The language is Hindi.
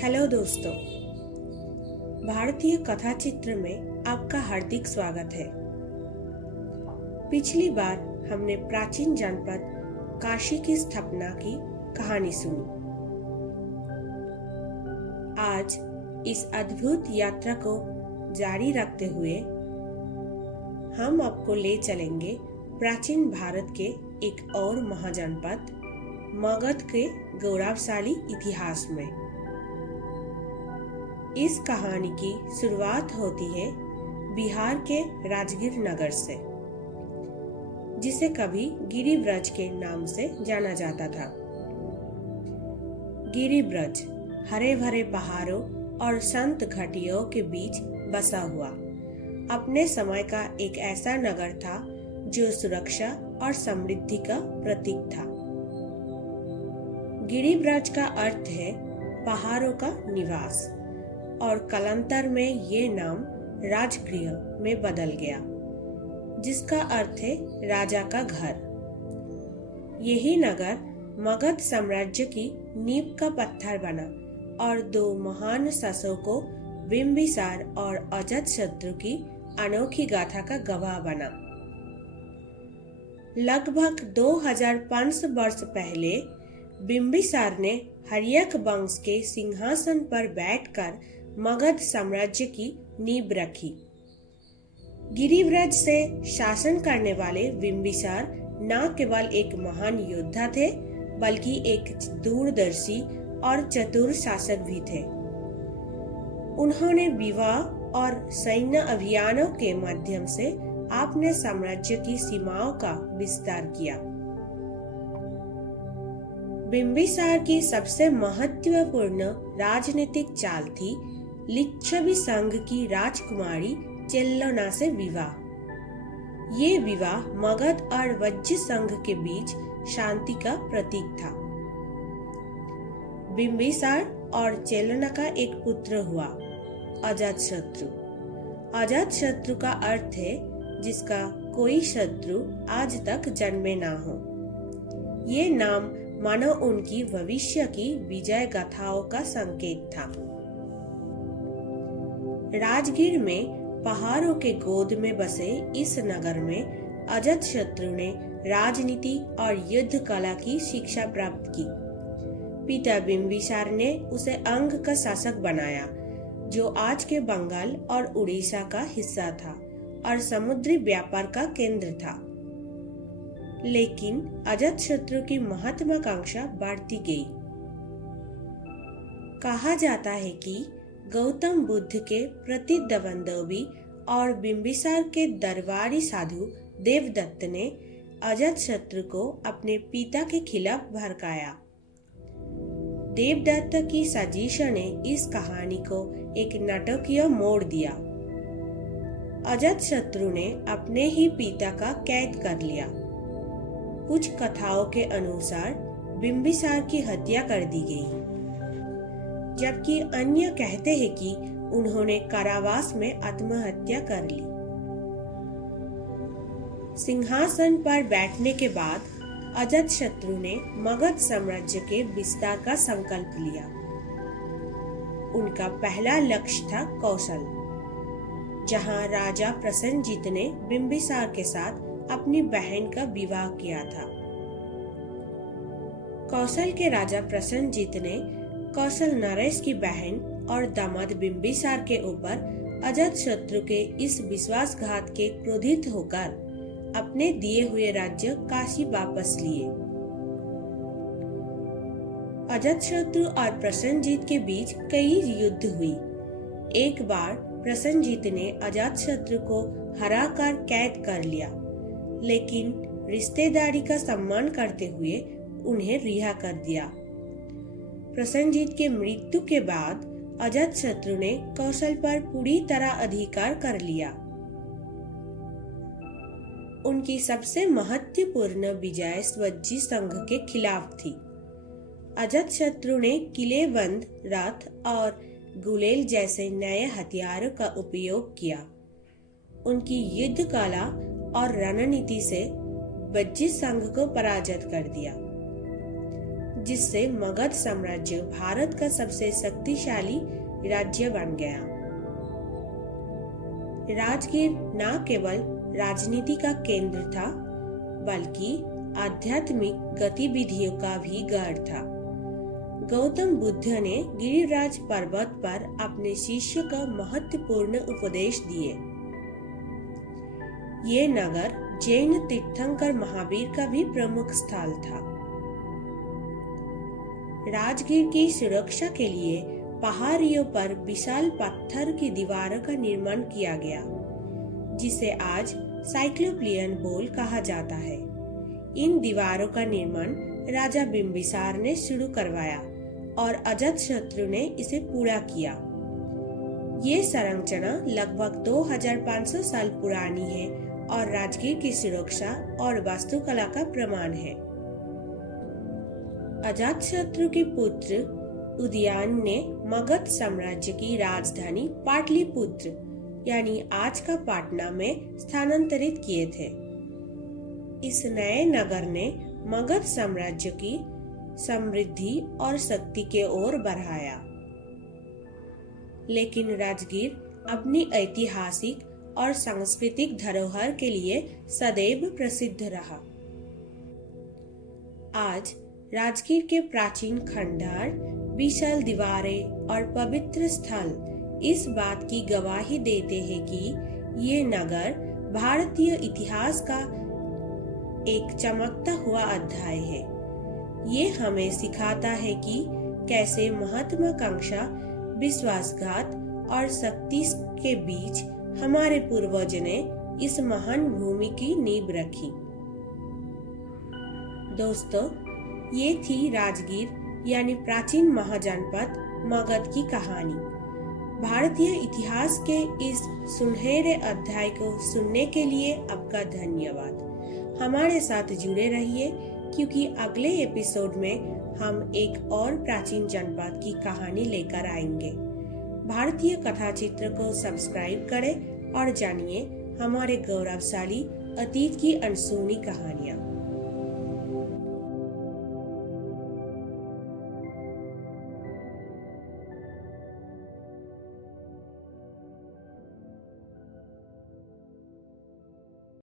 हेलो दोस्तों, भारतीय कथा चित्र में आपका हार्दिक स्वागत है। पिछली बार हमने प्राचीन जनपद काशी की स्थापना की कहानी सुनी। आज इस अद्भुत यात्रा को जारी रखते हुए हम आपको ले चलेंगे प्राचीन भारत के एक और महाजनपद मगध के गौरवशाली इतिहास में। इस कहानी की शुरुआत होती है बिहार के राजगीर नगर से, जिसे कभी गिरिब्रज के नाम से जाना जाता था। गिरिब्रज हरे भरे पहाड़ों और शांत घाटियों के बीच बसा हुआ अपने समय का एक ऐसा नगर था जो सुरक्षा और समृद्धि का प्रतीक था। गिरिब्रज का अर्थ है पहाड़ों का निवास और कालांतर में ये नाम राजगृह में बदल गया, जिसका अर्थ है राजा का घर। यही नगर मगध साम्राज्य की नींव का पत्थर बना और दो महान शासकों बिंबिसार और अजातशत्रु की अनोखी गाथा का गवाह बना। लगभग 2500 वर्ष पहले बिंबिसार ने हर्यक वंश के सिंहासन पर बैठकर मगध साम्राज्य की नींव रखी। गिरिब्रज से शासन करने वाले बिंबिसार न केवल एक महान योद्धा थे, बल्कि एक दूरदर्शी और चतुर शासक भी थे। उन्होंने विवाह और सैन्य अभियानों के माध्यम से अपने साम्राज्य की सीमाओं का विस्तार किया। बिंबिसार की सबसे महत्वपूर्ण राजनीतिक चाल थी लिच्छवी संघ की राजकुमारी चेल्लना से विवाह। ये विवाह मगध और वज्र संघ के बीच शांति का प्रतीक था। बिंबिसार और चेल्लना का एक पुत्र हुआ, अजातशत्रु। अजातशत्रु का अर्थ है जिसका कोई शत्रु आज तक जन्मे ना हो। ये नाम मानो उनकी भविष्य की विजय गाथाओं का संकेत था। राजगीर में पहाड़ों के गोद में बसे इस नगर में अजातशत्रु ने राजनीति और युद्ध कला की शिक्षा प्राप्त की। पिता बिंबिसार ने उसे अंग का शासक बनाया, जो आज के बंगाल और उड़ीसा का हिस्सा था और समुद्री व्यापार का केंद्र था। लेकिन अजातशत्रु की महत्वाकांक्षा बढ़ती गई। कहा जाता है कि गौतम बुद्ध के प्रतिद्वंद्वी और बिंबिसार के दरबारी साधु देवदत्त ने अजातशत्रु को अपने पिता के खिलाफ भड़काया। देवदत्त की साजिश ने इस कहानी को एक नाटकीय मोड़ दिया। अजातशत्रु ने अपने ही पिता का कैद कर लिया। कुछ कथाओं के अनुसार बिंबिसार की हत्या कर दी गई, जबकि अन्य कहते हैं कि उन्होंने कारावास में आत्महत्या कर ली। सिंहासन पर बैठने के बाद अजातशत्रु ने मगध साम्राज्य के विस्तार का संकल्प लिया। उनका पहला लक्ष्य था कौशल, जहां राजा प्रसेनजीत ने बिंबिसार के साथ अपनी बहन का विवाह किया था। कौशल के राजा प्रसेनजीत ने कौशल नरेश की बहन और दामाद बिंबिसार के ऊपर अजातशत्रु के इस विश्वासघात के क्रोधित होकर अपने दिए हुए राज्य काशी वापस लिए। अजातशत्रु और प्रसेनजीत के बीच कई युद्ध हुई। एक बार प्रसेनजीत ने अजातशत्रु को हराकर कैद कर लिया, लेकिन रिश्तेदारी का सम्मान करते हुए उन्हें रिहा कर दिया। प्रसेनजीत के मृत्यु के बाद अजातशत्रु ने कौशल पर पूरी तरह अधिकार कर लिया। उनकी सबसे महत्वपूर्ण विजय वज्र संघ के खिलाफ थी। अजातशत्रु ने किलेबंद, रथ और गुलेल जैसे नए हथियारों का उपयोग किया। उनकी युद्ध कला और रणनीति से वज्र संघ को पराजित कर दिया। जिससे मगध साम्राज्य भारत का सबसे शक्तिशाली राज्य बन गया। राजगीर न केवल राजनीति का केंद्र था, बल्कि आध्यात्मिक गतिविधियों का भी गढ़ था। गौतम बुद्ध ने गिरिराज पर्वत पर अपने शिष्य को महत्वपूर्ण उपदेश दिए। ये नगर जैन तीर्थंकर महावीर का भी प्रमुख स्थल था। राजगीर की सुरक्षा के लिए पहाड़ियों पर विशाल पत्थर की दीवारों का निर्माण किया गया, जिसे आज साइक्लोपियन वॉल कहा जाता है। इन दीवारों का निर्माण राजा बिंबिसार ने शुरू करवाया और अजातशत्रु ने इसे पूरा किया। ये संरचना लगभग 2500 साल पुरानी है और राजगीर की सुरक्षा और वास्तुकला का प्रमाण है। अजातशत्रु के पुत्र उदयन ने मगध साम्राज्य की राजधानी पाटलिपुत्र यानी आज का पाटना में स्थानांतरित किए थे। इस नए नगर ने मगध साम्राज्य की समृद्धि और शक्ति के ओर बढ़ाया। लेकिन राजगीर अपनी ऐतिहासिक और सांस्कृतिक धरोहर के लिए सदैव प्रसिद्ध रहा। आज राजगीर के प्राचीन खंडहर, विशाल दीवारें और पवित्र स्थल इस बात की गवाही देते हैं कि ये नगर भारतीय इतिहास का एक चमकता हुआ अध्याय है। ये हमें सिखाता है कि कैसे महत्वाकांक्षा, विश्वासघात और शक्ति के बीच हमारे पूर्वजों ने इस महान भूमि की नींव रखी। दोस्तों, ये थी राजगीर यानी प्राचीन महाजनपद मगध की कहानी। भारतीय इतिहास के इस सुनहरे अध्याय को सुनने के लिए आपका धन्यवाद। हमारे साथ जुड़े रहिए, क्योंकि अगले एपिसोड में हम एक और प्राचीन जनपद की कहानी लेकर आएंगे। भारतीय कथा चित्र को सब्सक्राइब करें और जानिए हमारे गौरवशाली अतीत की अनसुनी कहानियाँ।